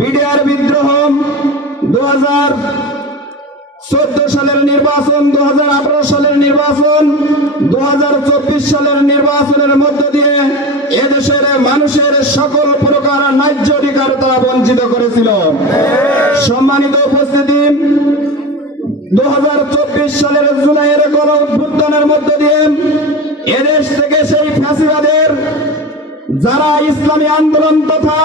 BDR বিদ্রোহ, 2014 সালের নির্বাচন, 2018 সালের নির্বাচন, 2024 সালের নির্বাচনের মধ্য দিয়ে এদেশের মানুষের সকল প্রকার ন্যায্য অধিকার তারা বঞ্চিত করেছিল। সম্মানিত উপস্থিতি, 2024 সালের জুলাইয়ের গণ অভ্যুত্থানের মধ্য দিয়ে এদেশ থেকে সেই ফ্যাসিবাদের যারা ইসলামী আন্দোলন তথা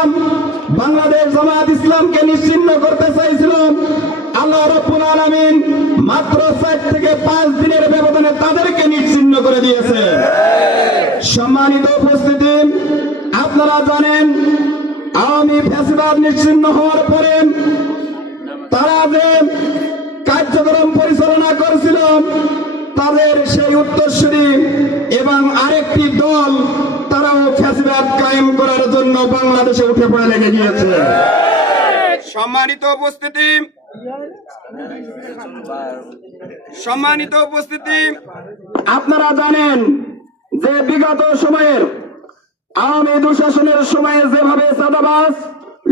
বাংলাদেশ জামায়াত ইসলামকে নিশ্চিহ্ন করতে চাইছিল, আল্লাহ রাব্বুল আলামিন মাত্র 4 থেকে 5 দিনের ব্যবধানে তাদেরকে নিশ্চিহ্ন করে দিয়েছে। সম্মানিত উপস্থিতি, আপনারা জানেন আওয়ামী ফ্যাসিবাদ নিশ্চিহ্ন হওয়ার পরে তারা যে কার্যক্রম পরিচালনা করেছিল তাদের সেই উত্তরসূরি এবং আরেকটি দল তারাও ফ্যাসিবাদ কায়েম করার জন্য বাংলাদেশে উঠে পড়ে লেগে গিয়েছে। সম্মানিত উপস্থিতি, আপনারা জানেন যে বিগত সময়ের আওয়ামী দুঃশাসনের সময়ে যেভাবে চাঁদাবাজ,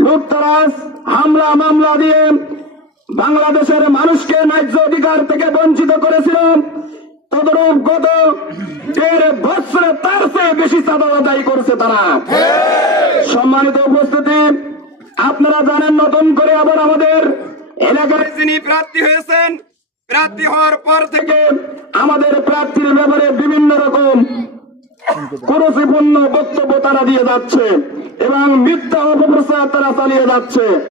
লুটতরাজ, হামলা মামলা দিয়ে বাংলাদেশের মানুষকে ন্যায্য অধিকার থেকে বঞ্চিত করেছিল, তদরূপ গত 1.5 বছরে তার চেয়ে বেশি চাঁদা আদায় করছে তারা। সম্মানিত উপস্থিতি, আপনারা জানেন নতুন করে আবার আমাদের এলাকায় যিনি প্রার্থী হয়েছেন, প্রার্থী হওয়ার পর থেকে আমাদের প্রার্থীর ব্যাপারে বিভিন্ন রকম কুরুচিপূর্ণ বক্তব্য তারা দিয়ে যাচ্ছে এবং মিথ্যা অপপ্রচার তারা চালিয়ে যাচ্ছে।